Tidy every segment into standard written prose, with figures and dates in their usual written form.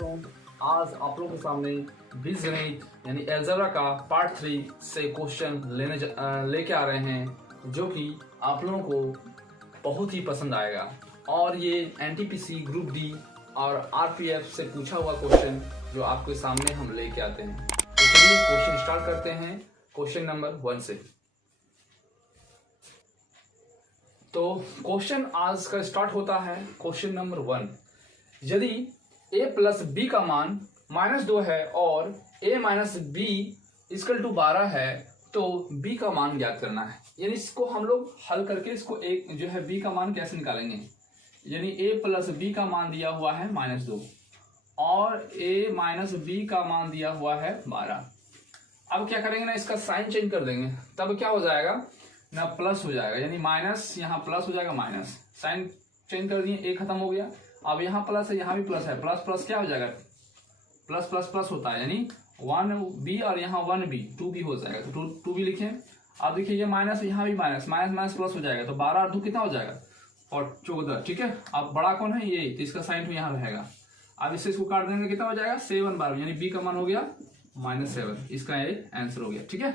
तो आज आप लोगों के सामने बीजगणित यानी अलजेब्रा का पार्ट 3 से क्वेश्चन लेके आ रहे हैं जो कि आप लोगों को बहुत ही पसंद आएगा। और ये एनटीपीसी ग्रुप डी और आरपीएफ से पूछा हुआ क्वेश्चन जो आपके सामने हम लेके आते हैं। तो चलिए क्वेश्चन स्टार्ट करते हैं क्वेश्चन नंबर 1 से। तो क्वेश्चन आज का स्टार्ट होता है क्वेश्चन नंबर 1। यदि a प्लस बी का मान -2 है और a minus B equal to 12 है तो b का मान ज्ञात करना है। यानी इसको हम लोग हल करके इसको एक जो है b का मान कैसे निकालेंगे। यानी a प्लस बी का मान दिया हुआ है -2 और a माइनस बी का मान दिया हुआ है 12। अब क्या करेंगे ना, इसका साइन चेंज कर देंगे, तब क्या हो जाएगा ना, प्लस हो जाएगा। यानी माइनस यहाँ प्लस हो जाएगा, माइनस साइन चेंज कर दिए, a खत्म हो गया। अब यहाँ प्लस है, यहाँ भी प्लस है, प्लस प्लस क्या हो जाएगा, प्लस प्लस प्लस होता है, यानी 1b और यहाँ 1b 2b हो जाएगा, तो 2b लिखें। अब देखिए ये माइनस, यहाँ भी माइनस, माइनस माइनस प्लस हो जाएगा, तो 12 और 2 कितना हो जाएगा और 14। ठीक है, अब बड़ा कौन है ये, तो इसका साइन तो यहाँ रहेगा। अब इसको काट देंगे, कितना हो जाएगा 7 12, यानी b का मान हो गया -7। इसका ये आंसर हो गया। ठीक है,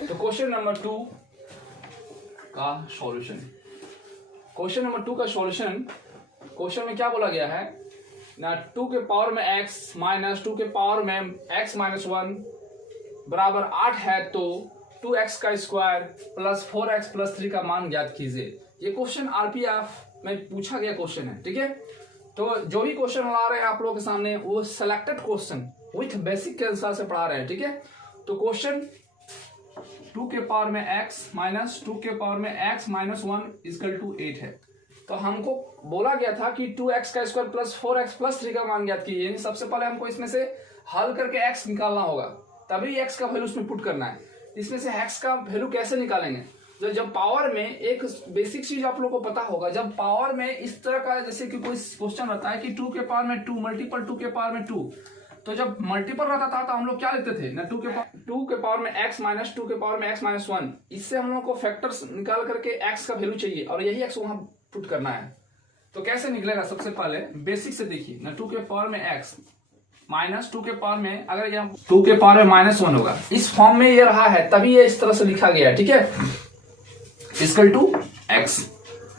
तो क्वेश्चन नंबर 2 का सॉल्यूशन। क्वेश्चन नंबर 2 का सॉल्यूशन, क्वेश्चन में क्या बोला गया है ना, 2 के पावर में x माइनस 2 के पावर में x माइनस 1 बराबर 8 है तो 2x का स्क्वायर प्लस 4x प्लस 3 का मान ज्ञात कीजिए। ये क्वेश्चन आरपीएफ में पूछा गया क्वेश्चन है। ठीक है, तो जो भी क्वेश्चन ला रहे हैं आप लोगों के सामने वो सिलेक्टेड क्वेश्चन विथ बेसिक के अनुसार से पढ़ा रहे हैं। ठीक है, तो क्वेश्चन 2 के पावर में x माइनस 2 के पावर में x माइनस 1 इक्वल टू 8 है। तो हमको बोला गया था कि 2x का स्क्वायर प्लस 4x प्लस 3 का मान ज्ञात कीजिए। सबसे पहले हमको इसमें से हल करके x निकालना होगा, तभी x का वैल्यू उसमें पुट करना है। इसमें से x का वैल्यू कैसे निकालेंगे, तो जब पावर में एक बेसिक चीज आप लोग को पता होगा, जब पावर में इस तरह का जैसे कि कोई क्वेश्चन रहता है कि 2 के पावर में 2 मल्टीपल 2 के पावर में 2, तो जब मल्टीपल रहता था तो हम लोग क्या लिखते थे ना, 2 के पावर में x माइनस 2 के पावर में x माइनस 1। इससे हम लोग को फैक्टर्स निकाल करके x का वैल्यू चाहिए और यही x वहां पुट करना है। तो कैसे निकलेगा, सबसे पहले बेसिक से देखिए ना, 2 के पावर में x माइनस 2 के पावर में, अगर यह 2 के पावर में -1 होगा, इस फॉर्म में ये रहा है तभी ये इस तरह से लिखा गया है। ठीक है, इक्वल टू x।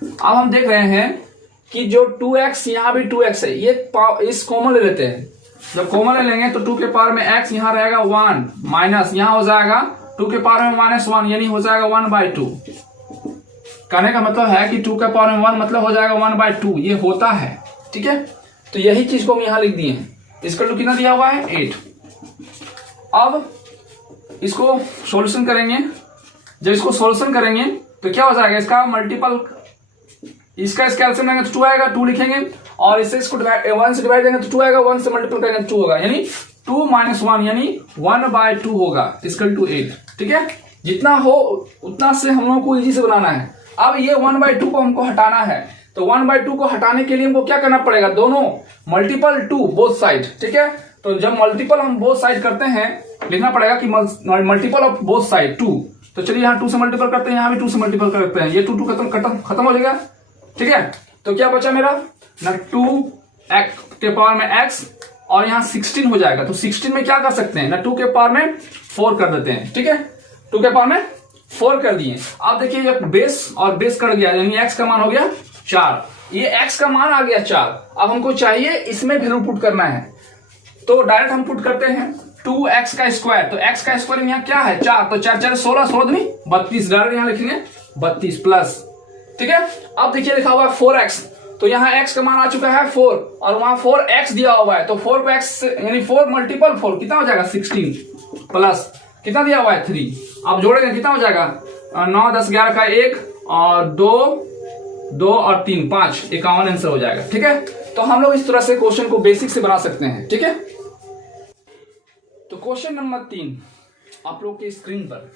अब हम देख रहे हैं कि जो 2x यहाँ भी 2x है, ये इस कॉमन ले लेते हैं। जब कॉमन ले लेंगे तो 2 के पावर में x यहाँ रहेगा 1 माइनस यहाँ हो जाएगा 2 के पावर में -1, यानी हो जाएगा 1/2। कहने का मतलब है कि 2 के पावर में 1 मतलब हो जाएगा 1/2, ये होता है। ठीक है, तो यही चीज को हम यहाँ लिख दिए हैं। इसका टू कितना दिया हुआ है 8। अब इसको सॉल्यूशन करेंगे, जब इसको सॉल्यूशन करेंगे तो क्या हो जाएगा, इसका मल्टीपल, इसका कैल्सियम लेंगे तो 2 आएगा, 2 लिखेंगे, और इससे इसको 1 से डिवाइड करेंगे तो 2 आएगा, 1 से मल्टीपल करेंगे तो 2 होगा, यानी 2 माइनस 1 यानी 1/2 होगा, इक्वल टू 8। ठीक है, जितना हो उतना से हम लोगों को इजी से बनाना है। अब ये 1/2 को हमको हटाना है, तो 1/2 को हटाने के लिए हमको क्या करना पड़ेगा, दोनों मल्टीपल 2 बोथ साइड। ठीक है, तो जब मल्टीपल हम बोथ साइड करते हैं, लिखना पड़ेगा कि मल्टीपल ऑफ बोथ साइड 2। तो चलिए यहाँ 2 से मल्टीपल करते हैं, यहाँ भी 2 से मल्टीपल करते हैं, ये 2 खत्म हो जाएगा। ठीक है, तो क्या बचा मेरा ना, 2 के पावर में x और यहाँ 16 हो जाएगा, तो 16 में क्या कर सकते हैं ना, 2 के पावर में 4 कर देते हैं। ठीक है, 2 के पावर में 4 कर दिए। अब देखिए ये बेस और बेस कट गया, यानी x का मान हो गया 4, ये x का मान आ गया 4। अब हमको चाहिए इसमें वैल्यू पुट करना है, तो डायरेक्ट हम पुट करते हैं 2x का स्क्वायर, तो x का स्क्वायर यहाँ क्या है 4, तो 4 4 16 16 दूनी 32, डायरेक्ट यहाँ लिखेंगे 32 प्लस। ठीक है, अब देखिए लिखा हुआ है 4x, तो यहाँ x का मान आ चुका है 4 और वहां 4x दिया हुआ है, तो 4 को x यानी 4 मल्टीपल 4 कितना हो जाएगा 16 प्लस कितना दिया हुआ है 3। अब जोड़ेंगे कितना हो जाएगा 9 10 11 का 1 और 2 और 3 5, 51 आंसर हो जाएगा। ठीक है, तो हम लोग इस तरह से क्वेश्चन को बेसिक से बना सकते हैं। ठीक है, तो क्वेश्चन नंबर 3 आप लोग के स्क्रीन पर,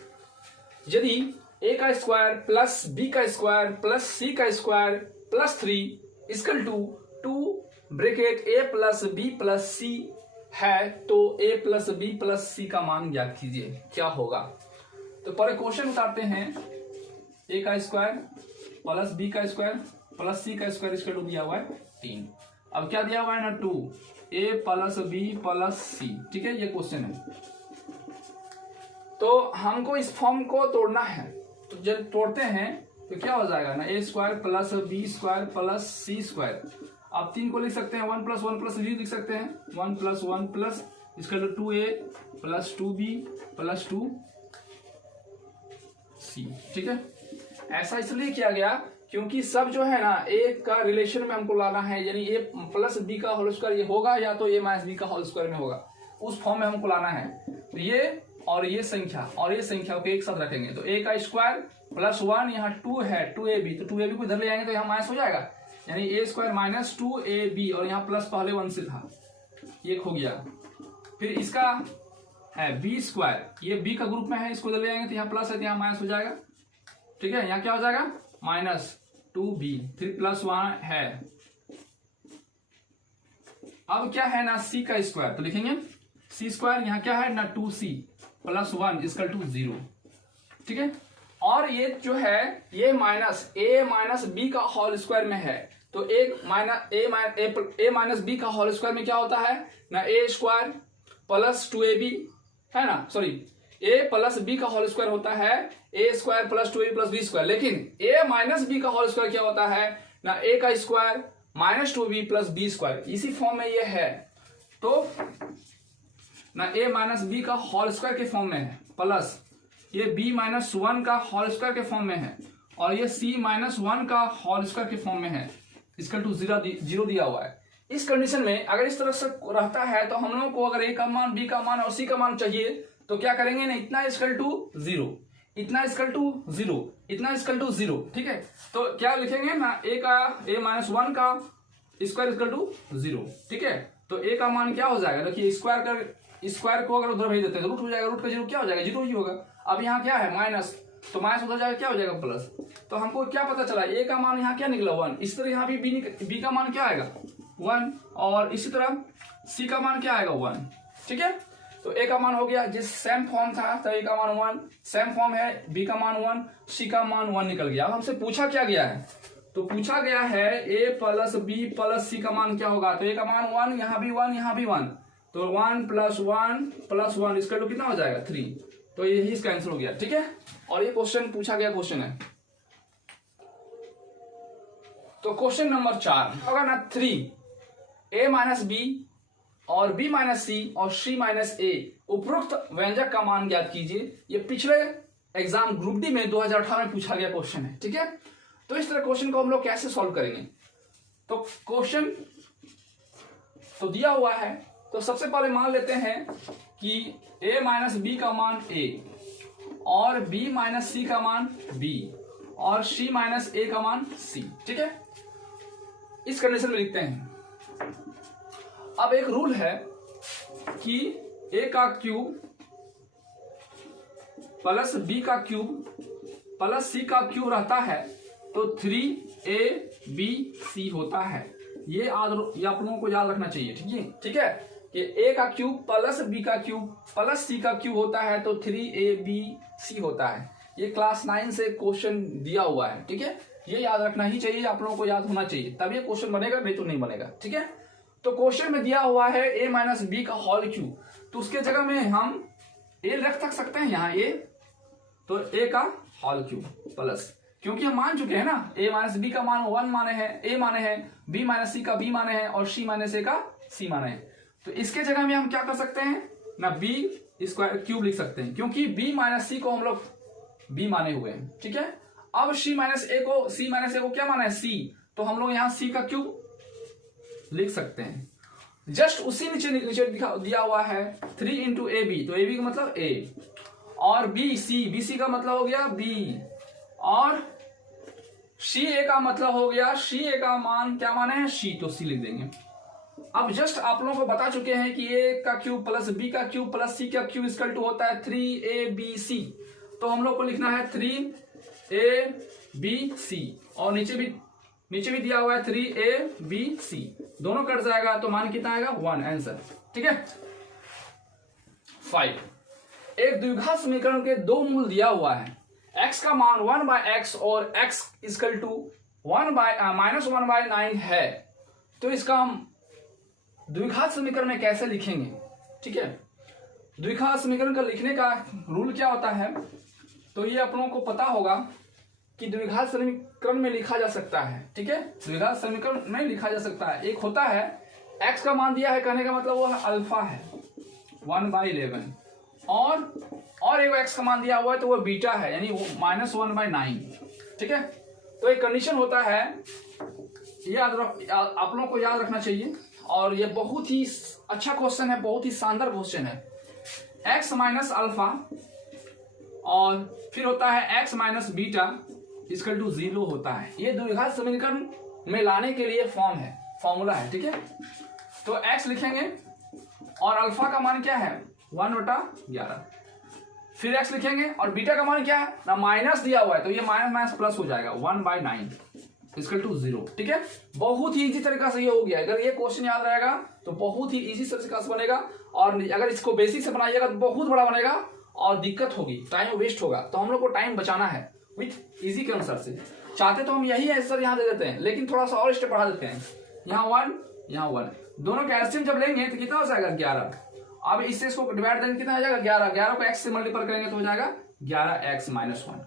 यदि a का स्क्वायर प्लस b का स्क्वायर प्लस c का square plus 3 equal to 2 bracket a plus b plus c है तो a plus b plus c का मान ज्ञात कीजिए, क्या होगा। तो पहले क्वेश्चन उतारते हैं, a का स्क्वायर प्लस b का स्क्वायर प्लस सी का स्क्वायर इक्वल टू दिया हुआ है 3। अब क्या दिया हुआ है ना 2 ए प्लस बी प्लस सी, ठीक है, ये क्वेश्चन है। तो हमको इस फॉर्म को तोड़ना है, तो जब तोड़ते हैं तो क्या हो जाएगा ना a square plus b square plus c square. आप 3 को लिख सकते हैं 1 प्लस 1 प्लस बी लिख सकते हैं 1 plus 1 plus equal to 2a plus 2b plus 2c, ठीक है। ऐसा इसलिए किया गया क्योंकि सब जो है ना ए का रिलेशन में हमको लाना है, यानी ए प्लस बी का होल स्क्वायर ये होगा या तो ए माइनस बी का होल स्क्वायर में होगा, उस फॉर्म में हमको लाना है। तो ये और ये संख्या और ये संख्या को एक साथ रखेंगे तो ए का स्क्वायर प्लस 1, यहाँ 2 है 2ab, तो 2ab को इधर ले जाएंगे तो यहाँ माइनस हो जाएगा, यानी ए स्क्वायर माइनस 2ab, और यहाँ प्लस पहले 1 से था, ये खो गया। फिर इसका है बी स्क्वायर, ये बी का ग्रुप में है, इसको इधर ले जाएंगे तो यहाँ प्लस है तो यहाँ माइनस हो जाएगा, ठीक है। यहाँ क्या हो जाएगा माइनस 2b, फिर प्लस 1 है। अब क्या है ना सी का स्क्वायर, तो लिखेंगे सी स्क्वायर, यहाँ क्या है ना 2c प्लस 1 इक्वल टू 0, ठीक है। और ये जो है ये माइनस ए माइनस बी का होल स्क्वायर में है, तो ए माइनस बी का होल स्क्वायर में क्या होता है ना ए स्क्वायर प्लस 2ab है ना, सॉरी ए प्लस बी का होल स्क्वायर होता है a square plus 2ab plus b square, लेकिन ए माइनस बी का होल स्क्वायर क्या होता है ना ए का square minus 2b plus b square, इसी फॉर्म में ये है। तो ना ए माइनस बी का होल स्क्वायर के फॉर्म में है, प्लस ये b माइनस 1 का होल स्क्वायर के फॉर्म में है, और ये c माइनस 1 का होल स्क्वायर के फॉर्म में है, इसका टू 0 दिया हुआ है। इस कंडीशन में अगर इस तरह से रहता है तो हम लोगों को अगर a का मान b का मान और c का मान चाहिए तो क्या करेंगे ना, इतना इक्वल टू 0, इतना इक्वल टू 0, इतना इक्वल टू 0, ठीक है। तो क्या लिखेंगे ना a माइनस 1 का स्क्वायर इक्वल टू 0, ठीक है। तो a का मान क्या हो जाएगा, देखिए स्क्वायर को अगर उधर भेज देते हैं तो रूट हो जाएगा, रूट का 0 क्या हो जाएगा 0 ही होगा। अब यहाँ क्या है माइनस, तो माइनस उधर जाएगा क्या हो जाएगा प्लस, तो हमको क्या पता चला ए का मान यहाँ क्या निकला 1, इस तरह यहाँ भी बी का मान क्या आएगा 1, और इसी तरह सी का मान क्या आएगा 1, ठीक है। तो ए का मान हो गया, जिस सेम फॉर्म था तो ए का मान 1, सेम फॉर्म है बी का मान 1, सी का मान 1 निकल गया। अब हमसे पूछा क्या गया है, तो पूछा गया है ए प्लस बी प्लस सी का मान क्या होगा, तो ए का मान 1, यहाँ भी 1, यहाँ भी 1, तो 1 प्लस 1 प्लस 1 इसका कितना हो जाएगा 3, तो यही इसका आंसर हो गया, ठीक है। और ये क्वेश्चन पूछा गया क्वेश्चन है। तो क्वेश्चन नंबर 4 होगा ना 3 a माइनस बी और b माइनस सी और c माइनस ए उपरोक्त व्यंजक का मान ज्ञात कीजिए। ये पिछले एग्जाम ग्रुप डी में 2018 में पूछा गया क्वेश्चन है, ठीक है। तो इस तरह क्वेश्चन को हम लोग कैसे सॉल्व करेंगे, तो क्वेश्चन तो दिया हुआ है, तो सबसे पहले मान लेते हैं कि a माइनस बी का मान a और b माइनस सी का मान b और c माइनस ए का मान c, ठीक है। इस कंडीशन में लिखते हैं। अब एक रूल है कि a का क्यूब प्लस b का क्यूब प्लस c का क्यूब रहता है तो 3abc होता है। ये आप लोगों को याद रखना चाहिए, ठीक है कि a का क्यूब प्लस b का क्यूब प्लस c का क्यूब होता है तो 3abc होता है। ये क्लास 9 से क्वेश्चन दिया हुआ है, ठीक है। ये याद रखना ही चाहिए, आप लोगों को याद होना चाहिए, तब ये क्वेश्चन बनेगा, नहीं तो नहीं बनेगा, ठीक है। तो क्वेश्चन में दिया हुआ है a माइनस बी का होल क्यूब, तो उसके जगह में हम a रख सकते हैं यहाँ a, तो a का होल क्यूब प्लस, क्योंकि हम मान चुके हैं ना a माइनस बी का मान 1 माने हैं, a माने हैं, b माइनस सी का b माने हैं और c माइनस ए का c माने हैं। तो इसके जगह में हम क्या कर सकते हैं ना b स्क्वायर क्यूब लिख सकते हैं, क्योंकि b माइनस सी को हम लोग b माने हुए हैं, ठीक है। अब c माइनस ए को क्या माना है c, तो हम लोग यहाँ c का क्यूब लिख सकते हैं। जस्ट उसी नीचे दिया हुआ है 3 इंटू ए बी, तो ए बी का मतलब a और बी सी का मतलब हो गया b और सी ए का मतलब हो गया, सी ए का मान क्या माने हैं c, तो c लिख देंगे। अब जस्ट आप लोगों को बता चुके हैं कि a का क्यूब प्लस b का क्यूब प्लस c का क्यूब इक्वल टू होता है 3abc, तो हम लोग को लिखना है 3abc और नीचे भी दिया हुआ है 3abc, दोनों कट जाएगा तो मान कितना आएगा 1, आंसर, ठीक है। 5 एक द्विघात समीकरण के दो मूल दिया हुआ है, x का मान 1/x और x इक्वल टू -1/9 है, तो इसका हम द्विघात समीकरण में कैसे लिखेंगे? ठीक है, द्विघात समीकरण का लिखने का रूल क्या होता है? तो ये अपनों को पता होगा कि द्विघात समीकरण में लिखा जा सकता है। ठीक है, द्विघात समीकरण में लिखा जा सकता है। एक होता है x का मान दिया है, कहने का मतलब वो अल्फा है 1/11, और एक x का मान दिया हुआ है तो वो बीटा है, यानी वो -1/9। ठीक है, तो एक कंडीशन होता है, आप लोगों को याद रखना चाहिए, और ये बहुत ही अच्छा क्वेश्चन है, बहुत ही शानदार क्वेश्चन है। x माइनस अल्फा और फिर होता है x minus beta equal to 0 होता है। ये द्विघात समीकरण में लाने के लिए फॉर्मूला है। ठीक है, तो x लिखेंगे और अल्फा का मान क्या है 1/11, फिर x लिखेंगे और बीटा का मान क्या है ना, माइनस दिया हुआ है, तो ये माइनस प्लस हो जाएगा 1/9 इक्वल टू 0। ठीक है, बहुत ही इजी तरीका से ये हो गया। अगर ये क्वेश्चन याद रहेगा तो बहुत ही इजी तरीका से बनेगा, और अगर इसको बेसिक से बनाइएगा तो बहुत बड़ा बनेगा और दिक्कत होगी, टाइम वेस्ट होगा। तो हम लोग को टाइम बचाना है विथ इजी के आंसर से। चाहते तो हम यही आंसर यहाँ दे देते हैं, लेकिन थोड़ा सा और स्टेप बढ़ा देते हैं। यहाँ 1 यहाँ 1, दोनों का एलसीएम जब लेंगे तो कितना हो जाएगा 11। अब इससे इसको डिवाइड देंगे कितना हो जाएगा 11, 11 को x से मल्टीपल करेंगे तो हो जाएगा 11x माइनस 1।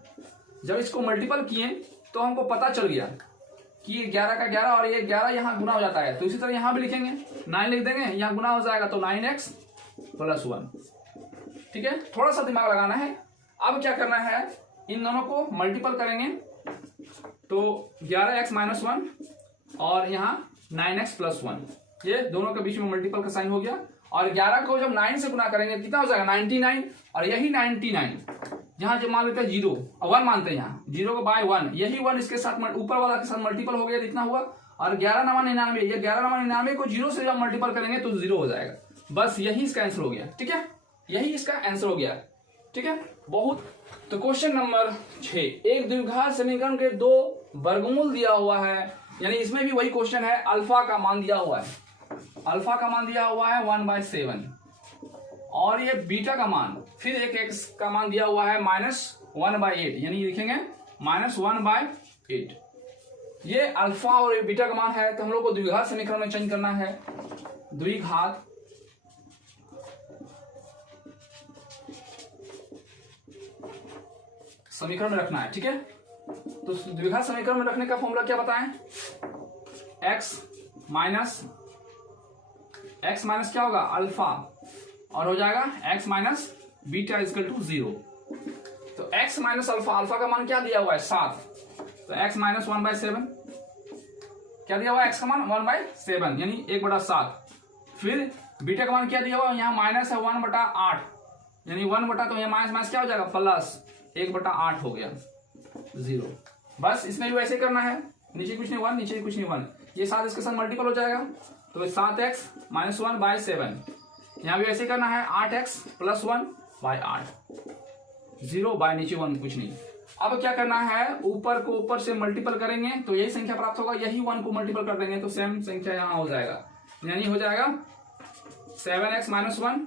जब इसको मल्टीपल किए तो हमको पता चल गया कि 11 का 11 और ये 11 यहाँ गुना हो जाता है, तो इसी तरह यहाँ भी लिखेंगे 9 लिख देंगे, यहाँ गुना हो जाएगा तो 9x प्लस 1। ठीक है, थोड़ा सा दिमाग लगाना है। अब क्या करना है, इन दोनों को मल्टीपल करेंगे तो 11x माइनस 1 और यहाँ 9x प्लस 1, ये दोनों के बीच में मल्टीपल का साइन हो गया। और 11 को जब 9 से गुना करेंगे कितना हो जाएगा 99, और यही 99 यहाँ जब मान लेते हैं 0 और 1 मानते हैं, यहाँ 0 को बाय 1, यही 1 इसके साथ ऊपर वाला के साथ मल्टीपल हो गया, इतना हुआ। और 11×99, ये 11×99 को 0 से जब मल्टीपल करेंगे तो 0 हो जाएगा। बस यही इसका आंसर हो गया। ठीक है, यही इसका आंसर हो गया। ठीक है, बहुत। तो क्वेश्चन नंबर 6, एक द्विघात समीकरण के 2 वर्गमूल दिया हुआ है, यानी इसमें भी वही क्वेश्चन है। अल्फा का मान दिया हुआ है, अल्फा का मान दिया हुआ है 1/7, और ये बीटा का मान, फिर एक x का मान दिया हुआ है -1/8, यानी लिखेंगे -1/8। ये अल्फा और ये बीटा का मान है, तो हम लोग को द्विघात समीकरण में चेंज करना है, द्विघात समीकरण में रखना है। ठीक है, तो द्विघात समीकरण में रखने का फॉर्मूला क्या बताएं, x माइनस क्या होगा अल्फा, और हो जाएगा x minus beta equal to 0। तो x माइनस अल्फा, अल्फा का मान क्या दिया हुआ है 7, तो x माइनस 1/7, क्या दिया हुआ है x का मान 1/7 यानी 1/7। फिर बीटा का मान क्या दिया हुआ है, यहाँ माइनस है 1/8, यानी 1 तो यहाँ माइनस क्या हो जाएगा प्लस 1/8 हो गया 0। बस इसमें भी वैसे करना है, नीचे कुछ नहीं 1, नीचे कुछ नहीं 1, ये 7 इसके साथ मल्टीपल हो जाएगा, तो 7x माइनस 1/7। यहाँ भी ऐसे करना है 8x प्लस 1/8, 0 बाय नीचे 1 कुछ नहीं। अब क्या करना है, ऊपर को ऊपर से मल्टीपल करेंगे तो यही संख्या प्राप्त होगा, यही 1 को मल्टीपल कर देंगे तो सेम संख्या यहाँ हो जाएगा, यानी हो जाएगा 7x माइनस 1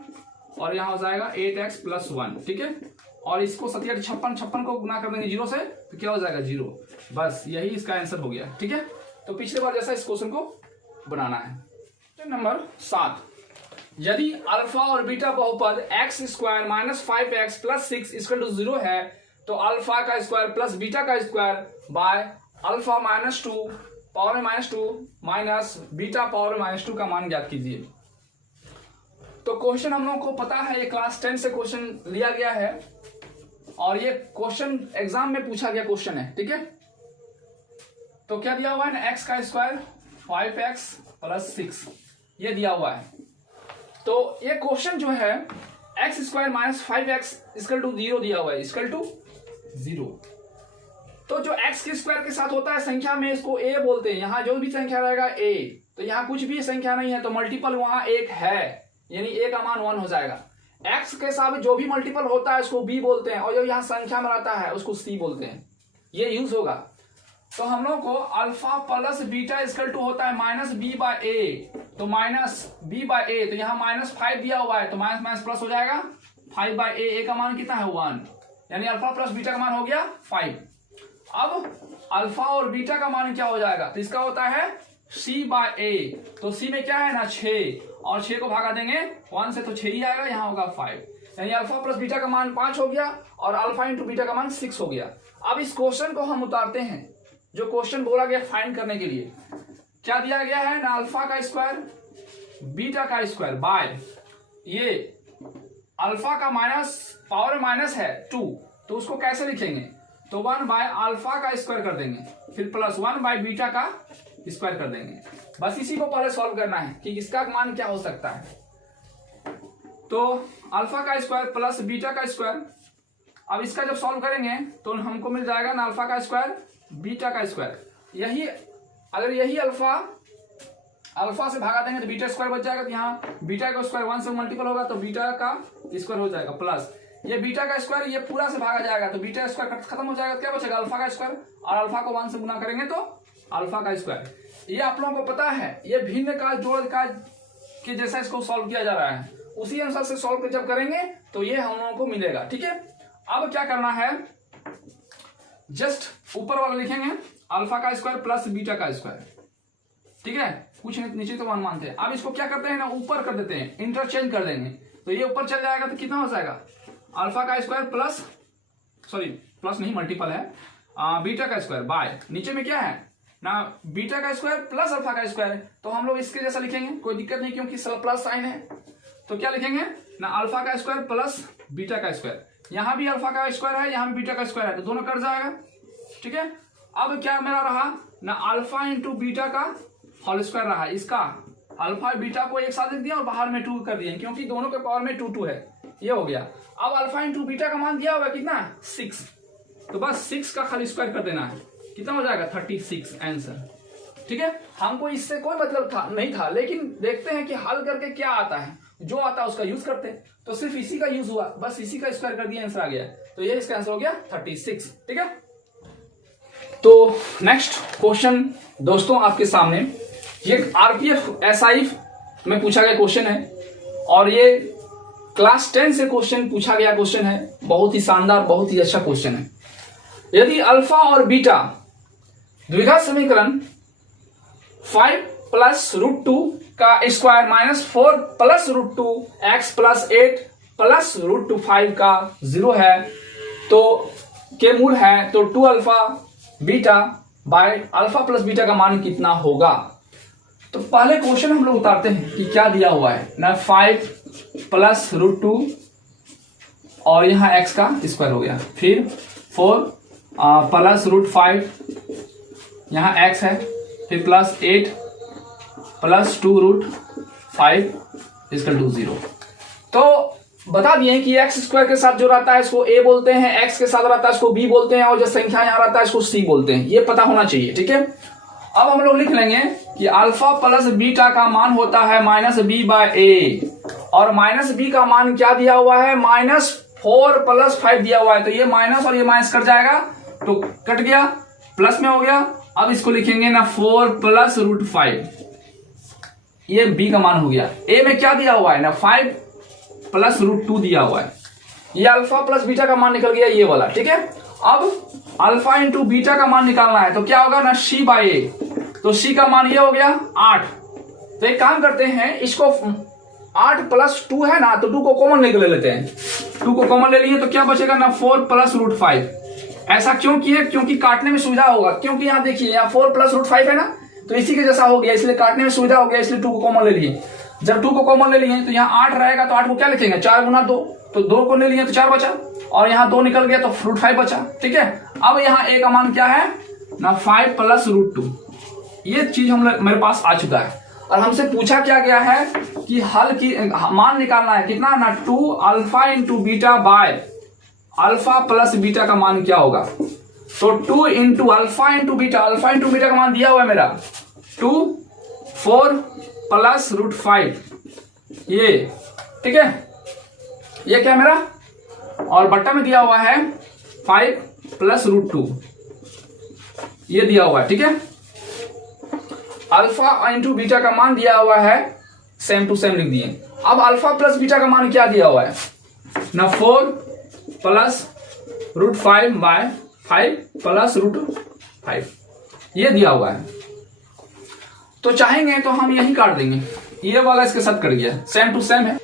और यहाँ हो जाएगा 8x प्लस 1। ठीक है, और इसको 56 को गुना कर देंगे 0 से तो क्या हो जाएगा 0। बस यही इसका आंसर हो गया। ठीक है, तो पिछले बार जैसा इस क्वेश्चन को बनाना है। नंबर 7, यदि अल्फा और बीटा बहुपद x² minus 5x plus 6 equal to 0 है, तो अल्फा का स्क्वायर प्लस बीटा का स्क्वायर बाय अल्फा -2 पावर में -2 माइनस बीटा पावर में -2 का मान ज्ञात कीजिए। तो क्वेश्चन हम लोगों को पता है, ये क्लास 10 से क्वेश्चन लिया गया है और ये क्वेश्चन एग्जाम में पूछा गया क्वेश्चन है। ठीक है, तो क्या दिया हुआ है ना, x का स्क्वायर 5x प्लस 6 ये दिया हुआ है। तो ये क्वेश्चन जो है x² minus 5x equal to 0 दिया हुआ है, इक्वल टू 0। तो जो x के स्क्वायर के साथ होता है संख्या में, इसको a बोलते हैं। यहाँ जो भी संख्या रहेगा a, तो यहाँ कुछ भी संख्या नहीं है तो मल्टीपल वहां 1 है, यानी a का मान 1 हो जाएगा। x के साथ जो भी मल्टीपल होता है उसको b बोलते हैं, और जो यहाँ संख्या में रहता है उसको c बोलते हैं, ये यूज होगा। तो हम लोग को alpha plus beta equal to होता है -b/a, तो -b/a, तो यहाँ -5 दिया हुआ है तो माइनस प्लस हो जाएगा 5/a, a का मान कितना है 1, यानी अल्फा प्लस बीटा का मान हो गया 5। अब अल्फा और बीटा का मान क्या हो जाएगा, तो इसका होता है C/A। तो C में क्या है ना 6, और 6 को भागा देंगे 1 से तो 6 ही आएगा, यहाँ होगा 5। यानी अल्फा प्लस बीटा का मान 5 हो गया और अल्फा इंटू बीटा का मान 6 हो गया। अब इस क्वेश्चन को हम उतारते हैं, जो क्वेश्चन बोला गया फाइंड करने के लिए क्या दिया गया है ना, अल्फा का स्क्वायर बीटा का स्क्वायर बाय ये अल्फा का माइनस पावर माइनस है 2, तो उसको कैसे लिखेंगे, तो 1 बाय अल्फा का स्क्वायर कर देंगे, फिर प्लस 1 बाय बीटा का स्क्वायर कर देंगे। बस इसी को पहले सॉल्व करना है कि इसका मान क्या हो सकता है। तो अल्फा का स्क्वायर प्लस बीटा का स्क्वायर, अब इसका जब सॉल्व करेंगे तो हमको मिल जाएगा ना अल्फा का स्क्वायर बीटा का स्क्वायर। यही अगर यही अल्फा से भागा देंगे तो बीटा स्क्वायर बच जाएगा, तो यहाँ बीटा का स्क्वायर 1 से मल्टीपल होगा तो बीटा का स्क्वायर हो जाएगा, प्लस ये बीटा का स्क्वायर ये पूरा से भागा जाएगा तो बीटा स्क्वायर खत्म हो जाएगा, क्या बचेगा अल्फा का स्क्वायर, और अल्फा को 1 से गुना करेंगे तो अल्फा का स्क्वायर। ये आप लोगों को पता है, ये भिन्न का जोड़ का के जैसा इसको सॉल्व किया जा रहा है, उसी अनुसार से सॉल्व जब करेंगे तो ये हम लोगों को मिलेगा। ठीक है, अब क्या करना है, जस्ट ऊपर वाला लिखेंगे अल्फा का स्क्वायर प्लस बीटा का स्क्वायर। ठीक है, कुछ नीचे तो वन मानते हैं। अब इसको क्या करते हैं ना, ऊपर कर देते हैं, इंटरचेंज कर देंगे, तो ये ऊपर चल जाएगा तो कितना हो जाएगा अल्फा का स्क्वायर प्लस, सॉरी प्लस नहीं मल्टीपल है, बीटा का स्क्वायर बाय नीचे में क्या है ना बीटा का स्क्वायर प्लस अल्फा का स्क्वायर, तो हम लोग इसके जैसा लिखेंगे, कोई दिक्कत नहीं क्योंकि प्लस साइन है। तो क्या लिखेंगे ना अल्फा का स्क्वायर प्लस बीटा का स्क्वायर, यहां भी अल्फा का स्क्वायर है यहां भी बीटा का स्क्वायर है, तो दोनों कट जाएगा। ठीक है, अब क्या मेरा रहा ना अल्फा इंटू बीटा का होल स्क्वायर रहा, इसका अल्फा बीटा को एक साथ लिख दिया और बाहर में 2 कर दिया क्योंकि दोनों के पावर में 2 है, ये हो गया। अब अल्फा इंटू बीटा का मान दिया होगा कितना 6, तो बस 6 का खाली स्क्वायर कर देना है, कितना हो जाएगा 36 आंसर। ठीक है, हमको इससे कोई मतलब नहीं था, लेकिन देखते हैं कि हल करके क्या आता है, जो आता है उसका यूज करते हैं, तो सिर्फ इसी का यूज हुआ, बस इसी का स्क्वायर कर दिया आंसर आ गया, तो ये इसका आंसर हो गया 36। ठीक है, तो नेक्स्ट क्वेश्चन दोस्तों आपके सामने, ये आरपीएफ एसआई में पूछा गया क्वेश्चन है और ये क्लास 10 से क्वेश्चन पूछा गया क्वेश्चन है, बहुत ही शानदार बहुत ही अच्छा क्वेश्चन है। यदि अल्फा और बीटा द्विघात समीकरण 5 प्लस √2 का square minus 4 plus √2 x plus 8 plus √2 5 का 0 है तो के मूल है, तो 2 alpha beta by alpha plus beta का मान कितना होगा। तो पहले क्वेश्चन हम लोग उतारते हैं कि क्या दिया हुआ है ना, 5 प्लस √2 और यहाँ x का स्क्वायर हो गया, फिर 4 प्लस √5 यहाँ x है, फिर प्लस 8 प्लस 2√5 इक्वल टू 0। तो बता दिए कि x स्क्वायर के साथ जो रहता है इसको a बोलते हैं, x के साथ रहता है इसको b बोलते हैं, और जो संख्या यहाँ रहता है इसको c बोलते हैं, ये पता होना चाहिए। ठीक है, अब हम लोग लिख लेंगे कि अल्फा प्लस बीटा का मान होता है -b/a, और -b का मान क्या दिया हुआ है -4 प्लस 5 दिया हुआ है, तो ये माइनस और ये माइनस कट जाएगा तो कट गया, प्लस में हो गया। अब इसको लिखेंगे ना 4 प्लस √5, ये b का मान हो गया। a में क्या दिया हुआ है ना 5 प्लस √2 दिया हुआ है, ये अल्फा प्लस बीटा का मान निकल गया ये वाला। ठीक है, अब अल्फा इंटू बीटा का मान निकालना है, तो क्या होगा ना C/A, तो C का मान ये हो गया 8। तो एक काम करते हैं, इसको 8 प्लस 2 है ना, तो 2 को कॉमन ले लेते हैं, 2 को कॉमन ले लिए तो क्या बचेगा ना 4 प्लस √5। ऐसा क्यों किए, क्योंकि काटने में सुविधा होगा, क्योंकि यहाँ देखिए यहाँ 4 प्लस √5 है ना, तो इसी के जैसा हो गया, इसलिए काटने में सुविधा हो गया, इसलिए 2 को कॉमन ले लिए। जब 2 को कॉमन ले लिए तो यहाँ 8 रहेगा, तो 8 को क्या लिखेंगे 4 गुना 2, तो 2 को ले लिए तो 4 बचा, और यहाँ 2 निकल गया तो √5 बचा। ठीक है, अब यहाँ a का मान क्या है ना 5 प्लस √2, ये चीज मेरे पास आ चुका है, और हमसे पूछा क्या गया है कि हल की मान निकालना है कितना ना 2 alpha into beta by alpha plus beta का मान क्या होगा। तो 2 इंटू अल्फा इंटू बीटा का मान दिया हुआ है मेरा 2 4 प्लस √5, ये ठीक है, ये क्या मेरा, और बट्टा में दिया हुआ है 5 प्लस √2, ये दिया हुआ है। ठीक है, अल्फा इंटू बीटा का मान दिया हुआ है, सेम टू सेम लिख दिए। अब अल्फा प्लस बीटा का मान क्या दिया हुआ है ना 4 प्लस √5 बाय 5 प्लस √5 ये दिया हुआ है। तो चाहेंगे तो हम यही काट देंगे, ये वाला इसके साथ कट गया, सेम टू सेम है।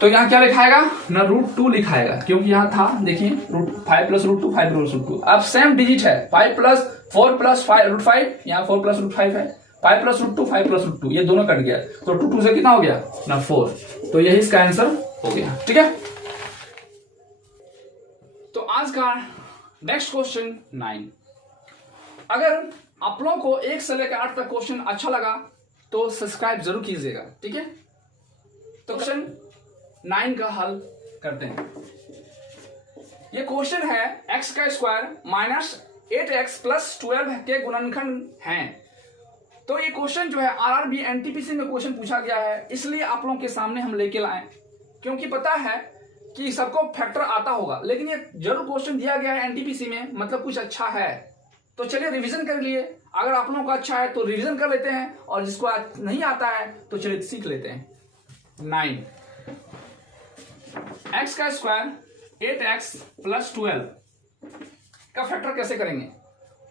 तो यहाँ क्या लिखाएगा ना, √2 लिखाएगा, क्योंकि यहाँ था देखिए 5 प्लस √2 5 प्लस √2। अब सेम डिजिट है, 5 प्लस 4 प्लस √5, यहाँ 4 प्लस √5 है, 5 प्लस √2 5 प्लस √2, ये दोनों कट गया, तो 2 से कितना हो गया ना 4। तो यही इसका आंसर हो गया। ठीक है, तो आज का नेक्स्ट क्वेश्चन 9। अगर आप लोगों को 1 से लेकर 8 तक क्वेश्चन अच्छा लगा तो सब्सक्राइब जरूर कीजिएगा। ठीक है, तो क्वेश्चन 9 का हल करते हैं। ये क्वेश्चन है x का स्क्वायर माइनस 8x प्लस 12 के गुणनखंड हैं। तो ये क्वेश्चन जो है आरआरबी एनटीपीसी में क्वेश्चन पूछा गया है, इसलिए आप लोगों के सामने हम लेके लाए, क्योंकि पता है कि सबको फैक्टर आता होगा, लेकिन ये जरूर क्वेश्चन दिया गया है एनटीपीसी में, मतलब कुछ अच्छा है। तो चलिए रिवीजन कर लिए, अगर आप लोगों को अच्छा है तो रिवीजन कर लेते हैं, और जिसको नहीं आता है तो चलिए सीख लेते हैं। 9 x का स्क्वायर 8x प्लस 12 का फैक्टर कैसे करेंगे।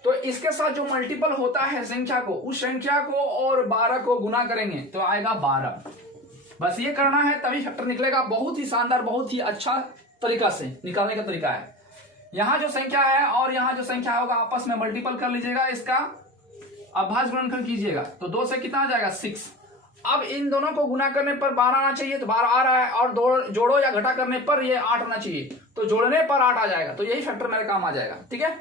तो इसके साथ जो मल्टीपल होता है संख्या को, उस संख्या को और 12 को गुना करेंगे तो आएगा 12। बस ये करना है तभी फैक्टर निकलेगा। बहुत ही शानदार, बहुत ही अच्छा तरीका से निकालने का तरीका है। यहां जो संख्या है और यहां जो संख्या होगा आपस में मल्टीपल कर लीजिएगा, इसका अभाज्य गुणनखंड कीजिएगा, तो 2 से कितना आ जाएगा 6। अब इन दोनों को गुना करने पर 12 आना चाहिए, तो 12 आ रहा है, और जोड़ो या घटा करने पर ये 8 आना चाहिए, तो जोड़ने पर 8 आ जाएगा, तो यही फैक्टर मेरे काम आ जाएगा। ठीक है,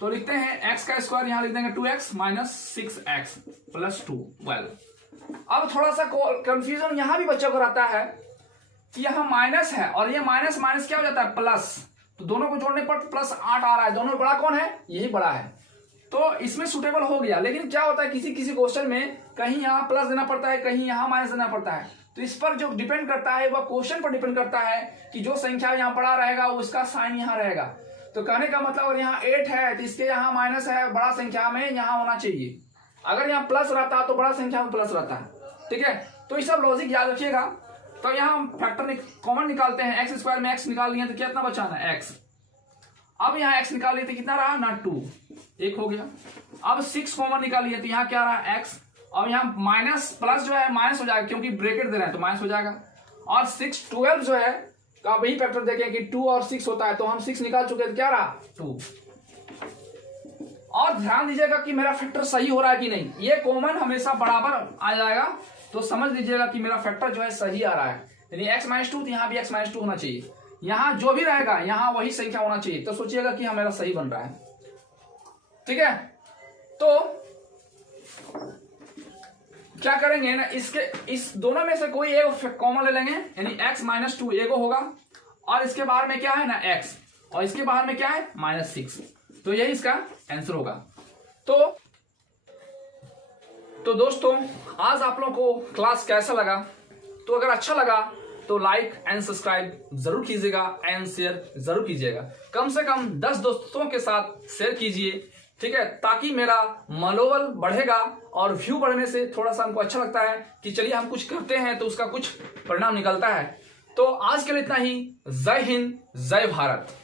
तो लिखते हैं x का स्क्वायर, यहां लिख देंगे 2x माइनस 6x प्लस 2 12। अब थोड़ा सा कंफ्यूजन यहां भी बच्चों को रहता है कि यहां माइनस है और ये माइनस माइनस क्या हो जाता है प्लस, तो दोनों को जोड़ने पर प्लस 8 आ रहा है। दोनों बड़ा कौन है, यही बड़ा है, तो इसमें सुटेबल हो गया। लेकिन क्या होता है किसी किसी क्वेश्चन में कहीं यहां प्लस देना पड़ता है, कहीं यहां माइनस देना पड़ता है, तो इस पर जो डिपेंड करता है वह क्वेश्चन पर डिपेंड करता है कि जो संख्या यहां बड़ा रहेगा उसका साइन यहां रहेगा। तो कहने का मतलब अगर यहाँ 8 है तो इसके यहाँ माइनस है, बड़ा संख्या में यहाँ होना चाहिए। अगर यहाँ प्लस रहता तो बड़ा संख्या में प्लस रहता है। ठीक है, तो ये सब लॉजिक याद रखिएगा। तो यहाँ हम फैक्टर कॉमन निकालते हैं, एक्स स्क्वायर में एक्स निकाल लिए तो कितना बचाना है x। अब यहाँ x निकाल लिए तो कितना रहा ना 2, एक हो गया। अब 6 कॉमन निकालिए तो यहाँ क्या रहा x, अब यहाँ माइनस प्लस जो है माइनस हो जाएगा, क्योंकि ब्रैकेट दे रहे हैं तो माइनस हो जाएगा। और 6 12 जो है तो आप वही फैक्टर देखें कि 2 और 6 होता है, तो हम 6 निकाल चुके तो क्या रहा 2। और ध्यान दीजिएगा कि मेरा फैक्टर सही हो रहा है कि नहीं, ये कॉमन हमेशा बराबर आ जाएगा, तो समझ लीजिएगा कि मेरा फैक्टर जो है सही आ रहा है। यानी x माइनस 2 तो यहाँ भी x माइनस 2 होना चाहिए, यहाँ जो भी रहेगा यहाँ वही संख्या होना चाहिए, तो सोचिएगा कि हाँ मेरा सही बन रहा है। ठीक है, तो क्या करेंगे ना, इस दोनों में से कोई एक कॉमन ले लेंगे, यानी x माइनस 2 एगो होगा, और इसके बाहर में क्या है ना x, और इसके बाहर में क्या है माइनस 6, तो यही इसका आंसर होगा। तो दोस्तों आज आप लोगों को क्लास कैसा लगा, तो अगर अच्छा लगा तो लाइक एंड सब्सक्राइब जरूर कीजिएगा एंड शेयर जरूर कीजिएगा। कम से कम 10 दोस्तों के साथ शेयर कीजिए, ठीक है, ताकि मेरा मनोबल बढ़ेगा और व्यू बढ़ने से थोड़ा सा हमको अच्छा लगता है कि चलिए हम कुछ करते हैं तो उसका कुछ परिणाम निकलता है। तो आज के लिए इतना ही। जय हिंद, जय भारत।